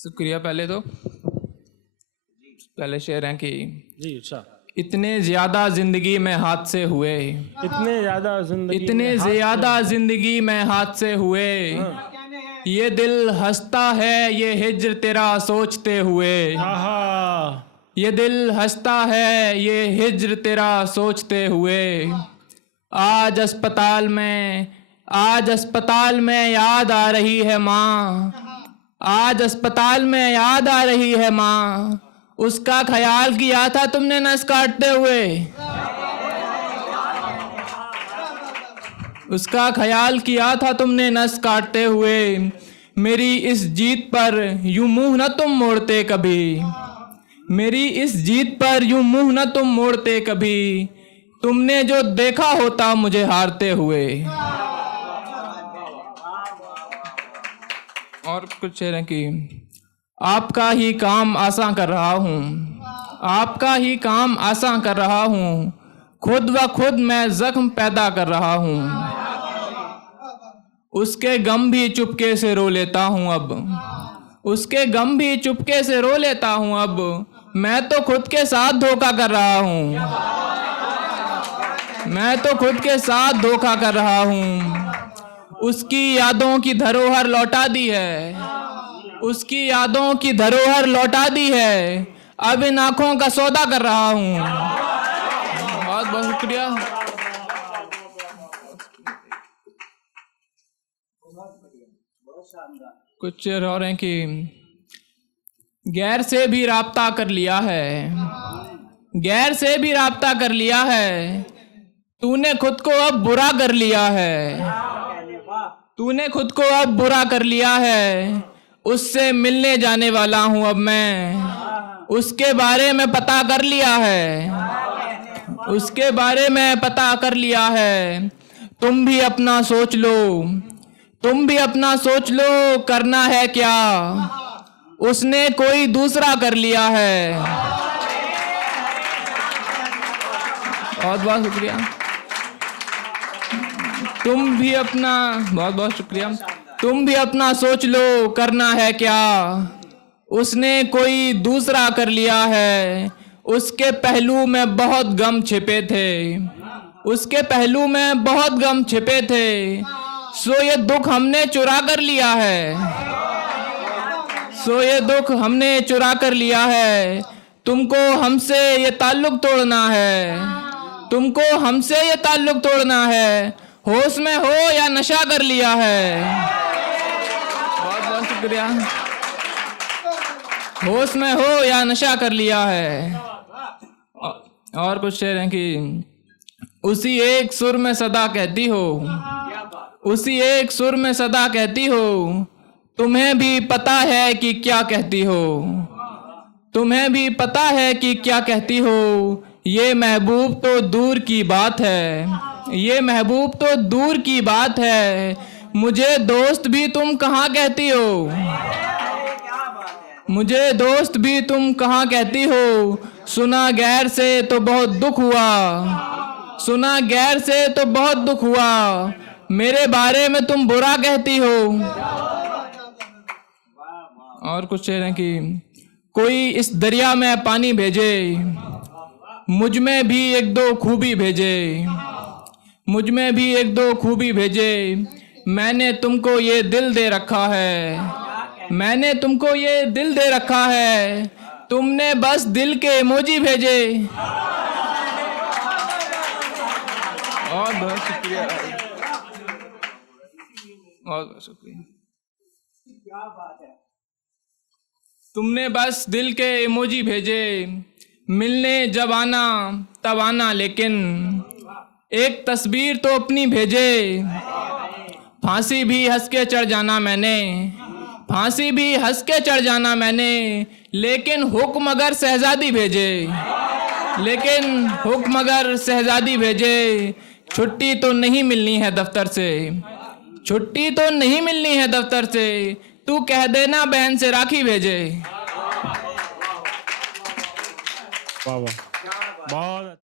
शुक्रिया। पहले शेर हैं कि जी अच्छा। इतने ज्यादा जिंदगी में हादसे हुए, इतने ज्यादा जिंदगी में हादसे हुए, ये दिल हंसता है ये हिज्र तेरा सोचते हुए, ये दिल हंसता है ये हिज्र तेरा सोचते हुए। आज अस्पताल में याद आ रही है माँ, आज अस्पताल में याद आ रही है माँ, उसका ख्याल किया था तुमने नस काटते हुए, उसका ख्याल किया था तुमने नस काटते हुए। मेरी इस जीत पर यूं मुंह न तुम मोड़ते कभी, मेरी इस जीत पर यूं मुंह न तुम मोड़ते कभी, तुमने जो देखा होता मुझे हारते हुए। और कुछ शेर हैं कि आपका ही काम आसान कर रहा हूँ, आपका ही काम आसान कर रहा हूँ, खुद व खुद मैं जख्म पैदा कर रहा हूँ, उसके गम भी चुपके से रो लेता हूँ अब, उसके गम भी चुपके से रो लेता हूँ अब, मैं तो खुद के साथ धोखा कर रहा हूँ, मैं तो खुद के साथ धोखा कर रहा हूँ। उसकी यादों की धरोहर लौटा दी है, उसकी यादों की धरोहर लौटा दी है, अब इन आंखों का सौदा कर रहा हूँ। बहुत बहुत शुक्रिया। कुछ शेर और हैं कि गैर से भी राब्ता कर लिया है, गैर से भी राब्ता कर लिया है, तूने खुद को अब बुरा कर लिया है, तूने खुद को अब बुरा कर लिया है, उससे मिलने जाने वाला हूँ अब मैं, उसके बारे में पता कर लिया है, उसके बारे में पता कर लिया है। तुम भी अपना सोच लो, तुम भी अपना सोच लो, करना है क्या, उसने कोई दूसरा कर लिया है। बहुत बहुत शुक्रिया। तुम भी अपना, बहुत बहुत शुक्रिया। तुम भी अपना सोच लो, करना है क्या, उसने कोई दूसरा कर लिया है, उसके पहलू में बहुत गम छिपे थे, उसके पहलू में बहुत गम छिपे थे, सो ये दुख हमने चुरा कर लिया है, सो ये दुख हमने चुरा कर लिया है। तुमको हमसे ये ताल्लुक तोड़ना है, तुमको हमसे ये ताल्लुक तोड़ना है, होश में हो या नशा कर लिया है। बहुत बहुत शुक्रिया। होश में हो या नशा कर लिया है। और कुछ शेर हैं कि उसी एक सुर में सदा कहती हो, उसी एक सुर में सदा कहती हो, तुम्हें भी पता है कि क्या कहती हो, तुम्हें भी पता है कि क्या कहती हो, ये महबूब तो दूर की बात है, ये महबूब तो दूर की बात है, मुझे दोस्त भी तुम कहाँ कहती हो, मुझे दोस्त भी तुम कहाँ कहती हो, सुना गैर से तो बहुत दुख हुआ, सुना गैर से तो बहुत दुख हुआ, मेरे बारे में तुम बुरा कहती हो। और कुछ शेर हैं कि कोई इस दरिया में पानी भेजे, मुझ में भी एक दो खूबी भेजे, मुझ में भी एक दो खूबी भेजे, मैंने तुमको ये दिल दे रखा है, मैंने तुमको ये दिल दे रखा है, तुमने बस दिल के इमोजी भेजे। और बहुत शुक्रिया, बहुत बहुत शुक्रिया। तुमने बस दिल के इमोजी भेजे, मिलने जब आना तब आना, लेकिन एक तस्वीर तो अपनी भेजे, फांसी भी हंस के चढ़ जाना मैंने, फांसी भी हंस के चढ़ जाना मैंने, लेकिन हुक्म अगर शहजादी भेजे, लेकिन हुक्म अगर शहजादी भेजे, छुट्टी तो नहीं मिलनी है दफ्तर से, छुट्टी तो नहीं मिलनी है दफ्तर से, तू कह देना बहन से राखी भेजे। वाह वाह, बहुत